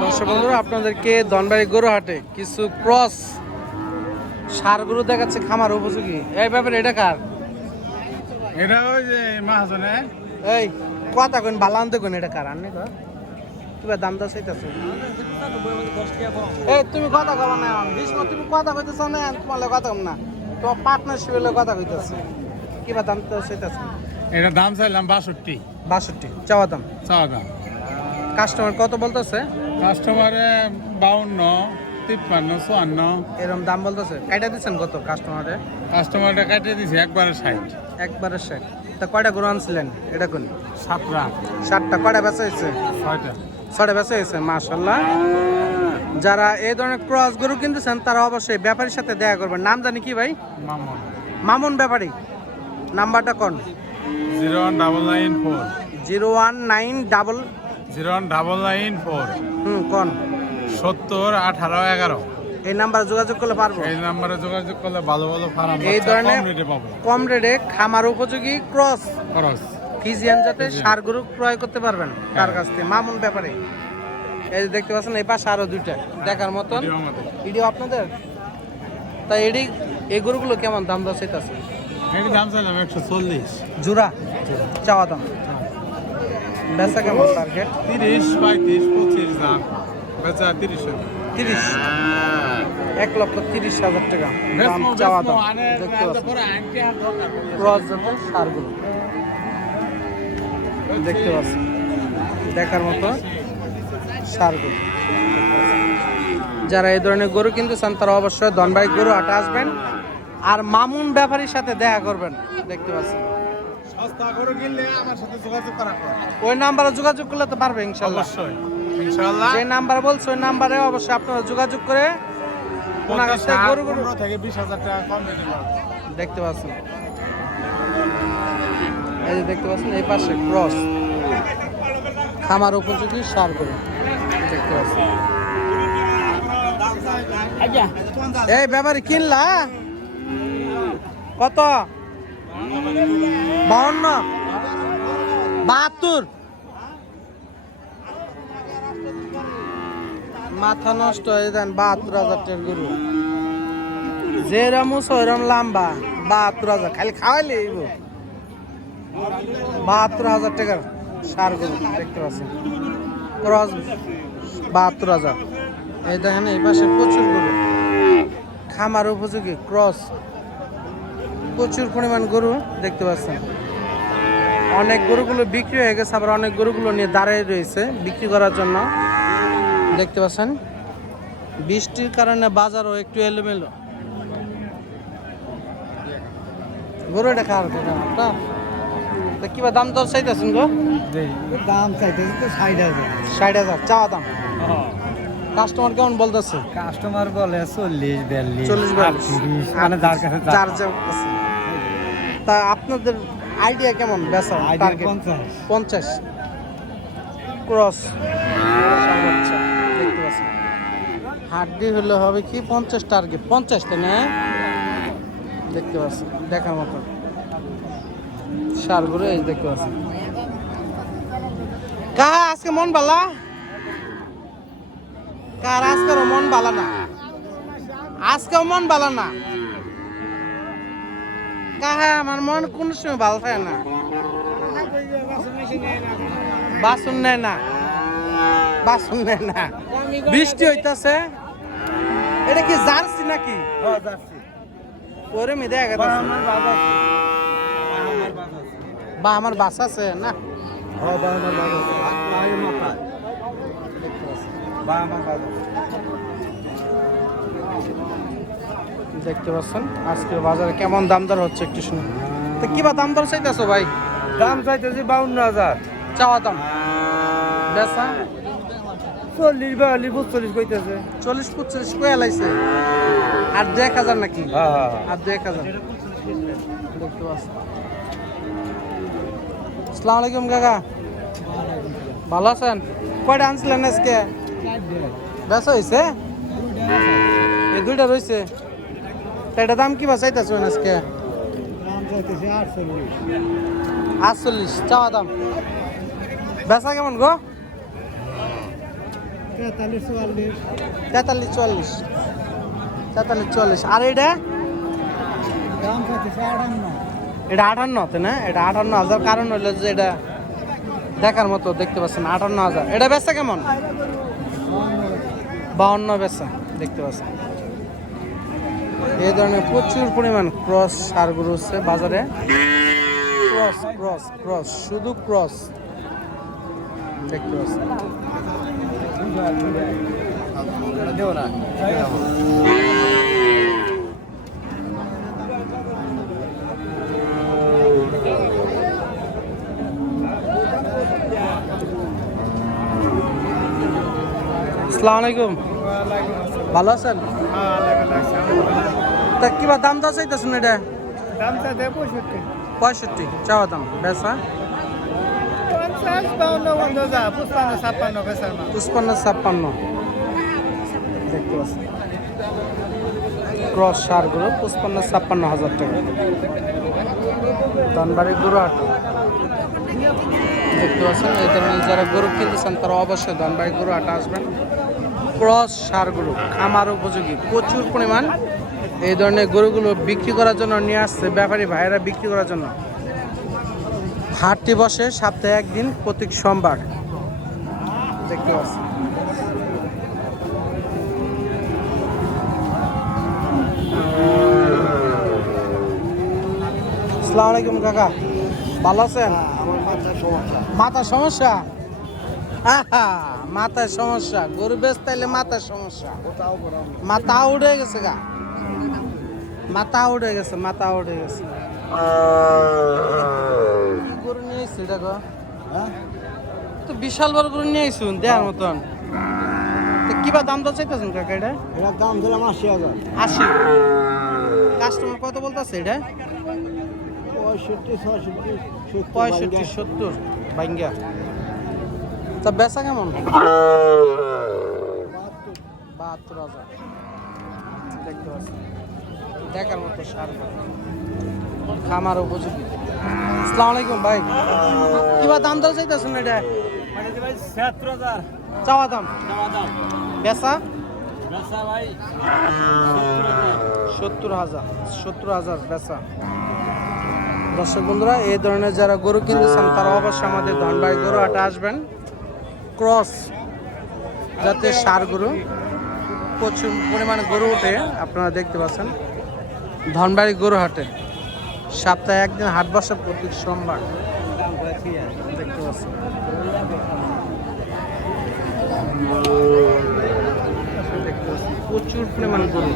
দর্শক বন্ধুরা আপনাদেরকে ধনবাড়ি গরু হাটে কিছু ক্রস সার গরু দেখাচ্ছে খামার উপযোগী। এই ব্যাপারে এটা কার? এটা ওই যে মাহাজনে এই কথা কোন ভালো আনতে কোন এটা কার আননি তো কিবা দাম দা চাইতাছো? এই তুমি কথা কবা না বিষ্ণু, তুমি কথা কইতেছ না, তোমার লগে কথা কম না, তোমার পার্টনারশিপের লগে কথা কইতেছ। কিবা দাম তো চাইতাছো? এটা দাম চাইলাম 62 62 চাওয়া দাম। চাওয়া দাম। কাস্টমার কত বলতেছে? কাস্টমারে 52, 53, 54। এরকম দাম বলতেছে। কাইটা দিচ্ছেন কত কাস্টমারে? কাস্টমারটা কাটিয়ে দিছে একবারে 60। একবারে 60। তা কয়টা গরু আনছিলেন? এটা কোন? 7টা 7টা। কয়টা বেচা হয়েছে? 6টা। 6টা বেচা হয়েছে, মাশাআল্লাহ। যারা এই ধরনের ক্রস গরু কিনতেছেন তারা অবশ্যই ব্যাপারীর সাথে দেখা করবেন। নাম জানি কি ভাই? মামুন। মামুন ব্যাপারী। নাম্বারটা কোন? 01994 01994 কোন? 70 18 11। এই নাম্বারে যোগাযোগ করলে পারবো? এই নম্বরে যোগাযোগ করলে ভালো ভালো ফার্ম এই ধরনের কম রেটে পাবো। কম রেটে খামার উপযোগী ক্রস খরচ ফিজিয়ান জাতে সার গরু ক্রয় করতে পারবেন তার কাছ থেকে। মামুন ব্যাপারে। এই যে দেখতে পাচ্ছেন এই পাশে আরো দুইটা দেখার মতন ভিডিও আপনাদের। তাই এই গরুগুলো কেমন দাম দর চাইতেছে? এর দাম চাইলাম 140 জোড়া চাওয়া দাম। বেচা কেমন টার্গেট? 30 35 25 দাম বেচা 30। 30 1,30,000 টাকা দাম চাওয়া দাম। দেখতে পাচ্ছেন ক্রস জাতের সার গরু দেখতে পাচ্ছেন দেখার মতো সার গরু। যারা এই ধরনের গরু কিনতে চান তারা অবশ্যই ধনবাড়ি গরু হাটে আসবেন আর মামুন ব্যাপারীর সাথে দেখা করবেন। দেখতে পাচ্ছেন সস্তা গরু কিনলে আমার সাথে যোগাযোগ করা ওই নাম্বারে যোগাযোগ করলে তো পারবে ইনশাআল্লাহ। অবশ্যই ইনশাআল্লাহ। যে নাম্বার বলছো ওই নাম্বারে অবশ্যই আপনারা যোগাযোগ করে ওনার কাছে গরু 15 থেকে 20,000 টাকা কম দিতে পারবো। দেখতে পাচ্ছেন। এই যে দেখতে পাচ্ছেন এই পাশে ক্রস খামার উপযোগী সার গরু দেখতে পাচ্ছেন। এই ব্যাপারে কিনলা কত? 52 72। মাথা নষ্ট হয়ে যান। 72,000 টাকার গরু যেরম ওইরম লম্বা। 72,000 খালি খাওয়াইলে 72,000 টাকার সার গরু দেখতে পাচ্ছেন ক্রস 72,000। এই দেখেন এই পাশে প্রচুর গরু খামার উপযোগী ক্রস প্রচুর পরিমাণ গরু দেখতে পাচ্ছেন। অনেক গরুগুলো বিক্রি হয়ে গেছে, আবার অনেক গরুগুলো নিয়ে দাঁড়িয়ে রয়েছে বিক্রি করার জন্য দেখতে পাচ্ছেন। বৃষ্টির কারণে বাজারও একটু এলোমেলো। গরু এটা খাওয়ার কিবা দাম দর চাইতেছেন গো? দাম চাইতেছি তো 60,000। 60,000 চাওয়া দাম। কাস্টমার কেমন বলতেছে? কাস্টমার বলে 40 42 40 38, মানে যার কাছে যার যা আছে। তা আপনাদের আইডিয়া কেমন বেচা? টার্গেট 50 ক্রস সর্বোচ্চ দেখতে পাচ্ছেন। হাড্ডি হলে হবে কি 50 টার্গেট 50 তাই না? দেখতে পাচ্ছেন দেখার মতো সার গরু এই দেখতে পাচ্ছেন। কাহা আজকে মন বালা? কার আজকের মন বালা না? আজকেও মন বালা না। কাহা আমার মন কোন সময় ভালো থাকে না। বাসন নেয় না, বাসন নেয় না। বৃষ্টি হইতাছে। এটা কি জার্সি নাকি? ওরে মেয়ে দেখা গেছে বা আমার বাস আছে না। দেখতে পাচ্ছেন আজকে বাজারে কেমন দাম দর হচ্ছে একটু শুনুন। তো কিবা দাম দর চাইতেছো ভাই? দাম চাইতেছি 52,000। চাওয়া দাম। বেচা 40 42 45 কইতেছে। 40-45 কয়ে লাইছে। আর 1,000 নাকি? হ্যাঁ আর 1,000 দেখতে পাচ্ছেন। আসসালামু আলাইকুম কাকা, ভালো আছেন? কয়টা আনছিলেন আজকে? বেচা হয়েছে? এই দুইটা রয়েছে। তা এটা দাম কিবা চাইতেছেন আজকে? দাম চাইতেছি 48। 48 চাওয়া দাম। বেচা কেমন গো? 43 44 43 44 43 44 আর এটা দাম চাইতেছে 58 এটা 58 তে না এটা 58,000 কারণ হলো যে এটা দেখার মতো দেখতে পাচ্ছেন 58,000 এটা বেচা কেমন 52 বেচা দেখতে পাচ্ছেন এই ধরনের প্রচুর পরিমাণ ক্রস সারগুলো হচ্ছে বাজারে ক্রস ক্রস ক্রস শুধু ক্রস দেখতে পাচ্ছেন দেও না আসসালামু আলাইকুম ভালো আছেন তা কিবা দাম দা চাইতেছেন এটা দাম চাইতে 65 চাওয়া দাম বেচা 50 52 বন্ধ যা 55 56 বেচার মা 55 দেখতে পাচ্ছেন ক্রস সারগুলো 55-56,000 টাকা ধনবাড়ি গরু হাট দেখতে পাচ্ছেন এই ধরনের যারা গরু কিনতেছেন তারা অবশ্যই ধনবাড়ি গরু হাটে আসবেন ক্রস সারগুলো খামার উপযোগী প্রচুর পরিমাণ এই ধরনের গরুগুলো বিক্রি করার জন্য নিয়ে আসছে ব্যাপারী ভাইয়েরা বিক্রি করার জন্য হাটটি বসে সপ্তাহে একদিন প্রতি সোমবার দেখতে পাচ্ছেন আসসালামু আলাইকুম কাকা ভালো আছেন আমার মাথার সমস্যা মাথার সমস্যা আহা মাথার সমস্যা গরু বেচতাইলে মাথার সমস্যা কোথাও বড় মাথা উঠে গেছে গা মাথা উঠে গেছে মাথা উঠে গেছে কি গরু নিয়ে আইছি দেখো হ্যাঁ তো বিশাল বড় গরু নিয়ে আইসুন দেওয়ার মতন তো কিবা দাম দর চাইতেছেন কাকা এটা এটার দাম দিলাম 80,000 80 কাস্টমার কত বলতেছে এটা 65 65 70 বাইঙ্গা তা বেচা কেমন 72,000 দেখতে পাচ্ছি দেখার মতো সার খামার উপযোগী আসসালামু আলাইকুম ভাই কিবা দাম দর চাইতেছেন এটা 70000 চাওয়া দাম দাম বেচা বেচা ভাই 70,000 বেচা দর্শক বন্ধুরা এই ধরনের যারা গরু কিনতেছেন তারা অবশ্যই আমাদের ধনবাড়ি গরু হাটে আসবেন ক্রস যাতে সার গরু প্রচুর পরিমাণে গরু ওঠে আপনারা দেখতে পাচ্ছেন ধনবাড়ি গরু হাটে সপ্তাহে একদিন হাট বসে প্রতি সোমবার দেখতে পাচ্ছেন দেখতে পাচ্ছেন প্রচুর পরিমাণ গরু